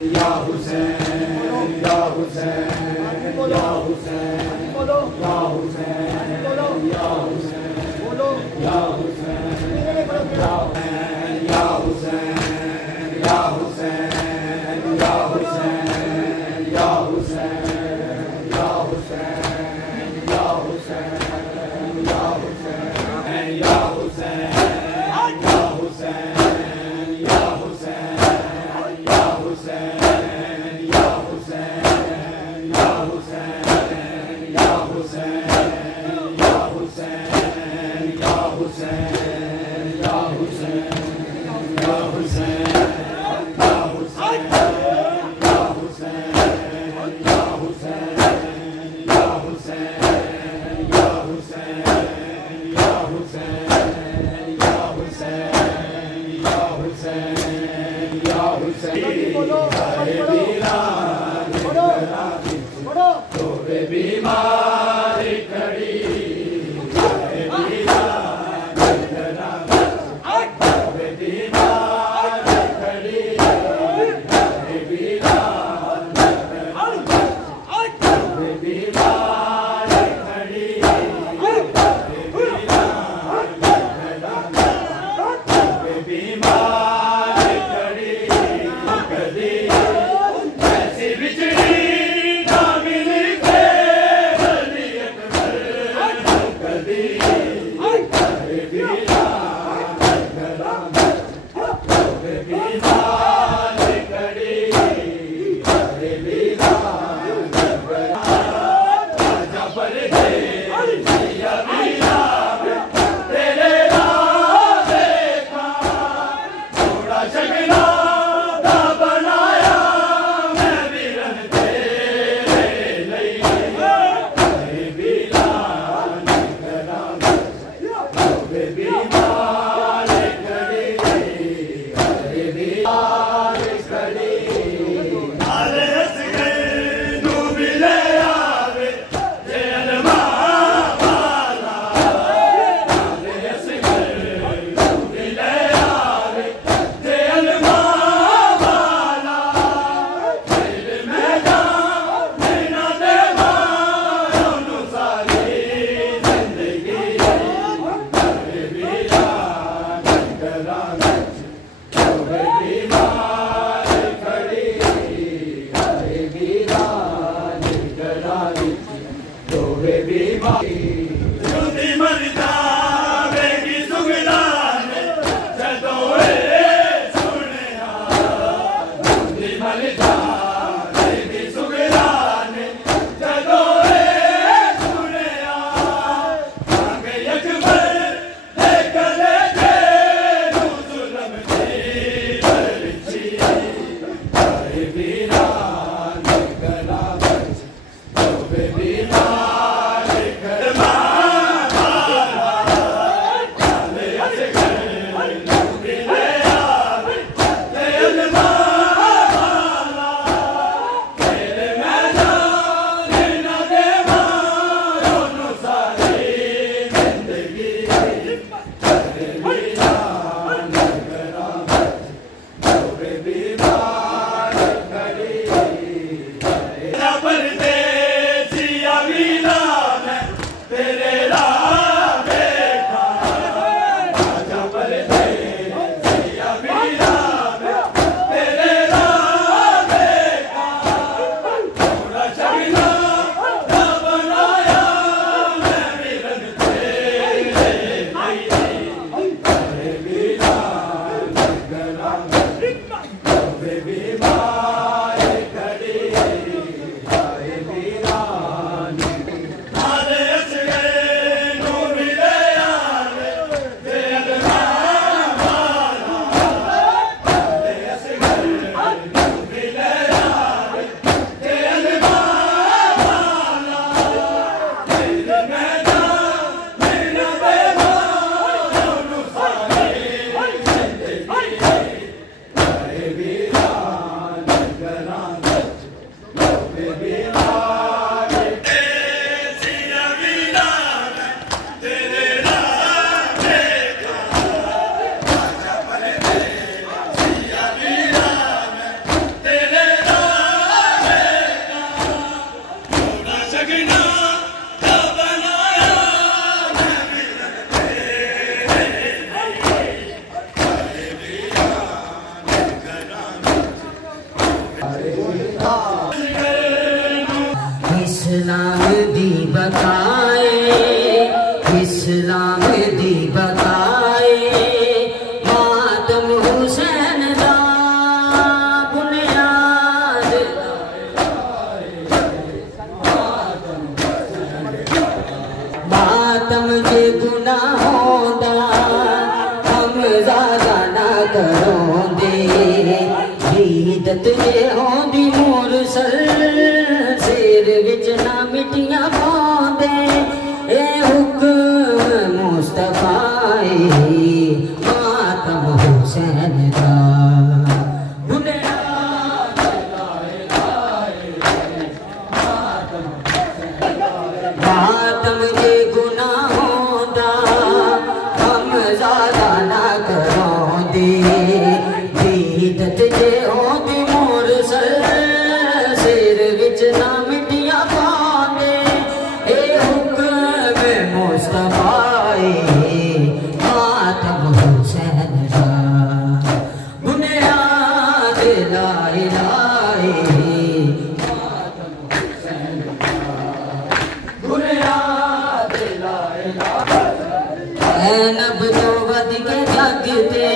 या हुसैन या हुसैन या हुसैन बोलो या हुसैन बोलो या हुसैन बोलो या हुसैन या हुसैन या हुसैन या हुसैन या हुसैन या हुसैन या हुसैन या हुसैन या हुसैन इस्लाम दी बकाए, इस्लाम दी बकाए, मातम हुसैन दा बुनियाद, मातम जे गुनाहों दा हम ज़्यादा ना करों दे, बीदत जे होंदी मुरसल सिर विच ना मिट्टियां पांदे, ए हुक्म मुस्तफाए मातम हुसैन दा मातम जे गुनाहों दा हम ज़्यादा ना करों दे, बीदत जे होंदी मुरसल सिर विच ना मिट्टियां पांदे, ए हुक्म मुस्तफाए मातम हुसैन दा बुनियाद ला इलाहे मातम हुसैन दा बुनियाद ला इलाहे। नब तो वध के जग ते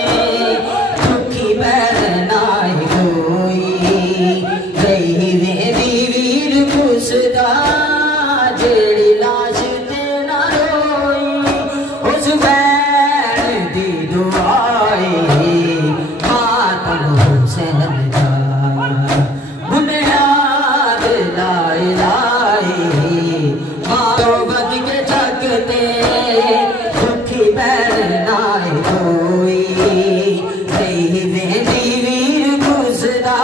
दुखी बैर नाई कोई, रही वेंदी वीर पुसदा जेड़ी लाश ते ना रोई, उस बैर दी दुआए मातम हुसैन दा बुनियाद ला इलाहे मातो वध के जग ते दुखी बैर नाई कोई, रही वेंदी वीर पुसदा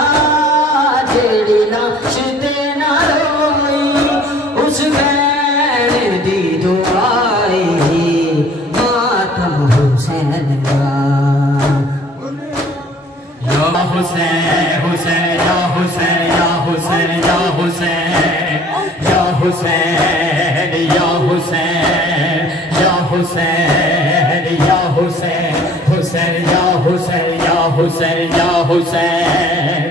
जेड़ी लाश ते ना रोई, उस बैर दी दुआए मातम हुसैन दा। या हुसैन हुसैन या हुसैन या हुसैन या हुसैन या हुसैन या हुसैन या हुसैन या हुसैन हुसैन या हुसैन या हुसैन या हुसैन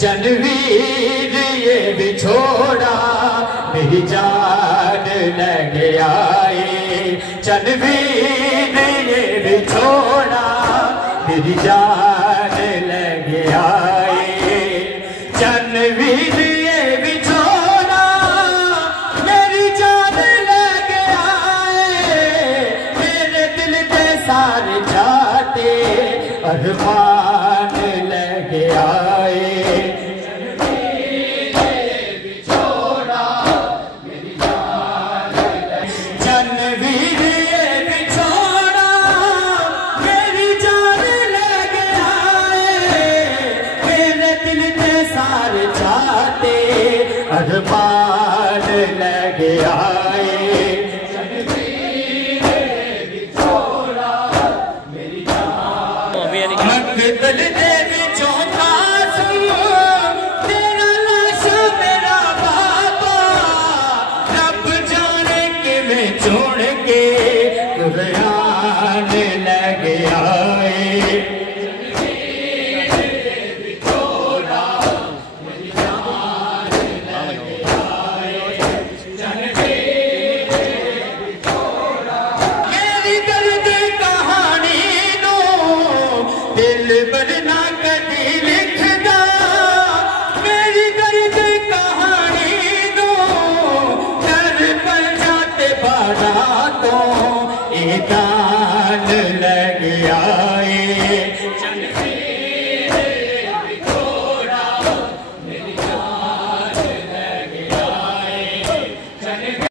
जनवीर ये बिछोड़ा मेरी जान लग आए, जनवीर ये बिछोड़ा मेरी जान लग आए, जनवीर ये बिछोड़ा मेरी जान लग आए, मेरे दिल के सारे जाते अरमान लग आए, जनवीर ये बिछोड़ा मेरी जान लग आए, मेरे दिल के सारे चाहते अरमान लग आए, मकतल दे विचों मासूम तेरा लाश मेरा बाबा, रब जाने किवें छोड़ के कुर्बान लग आए, मेरी दर्द कहानी नो दिल बरना कदी लिखदा, मेरी दर्द कहानी नो कर पर जाते बाड़ा तो ए दान लग आए।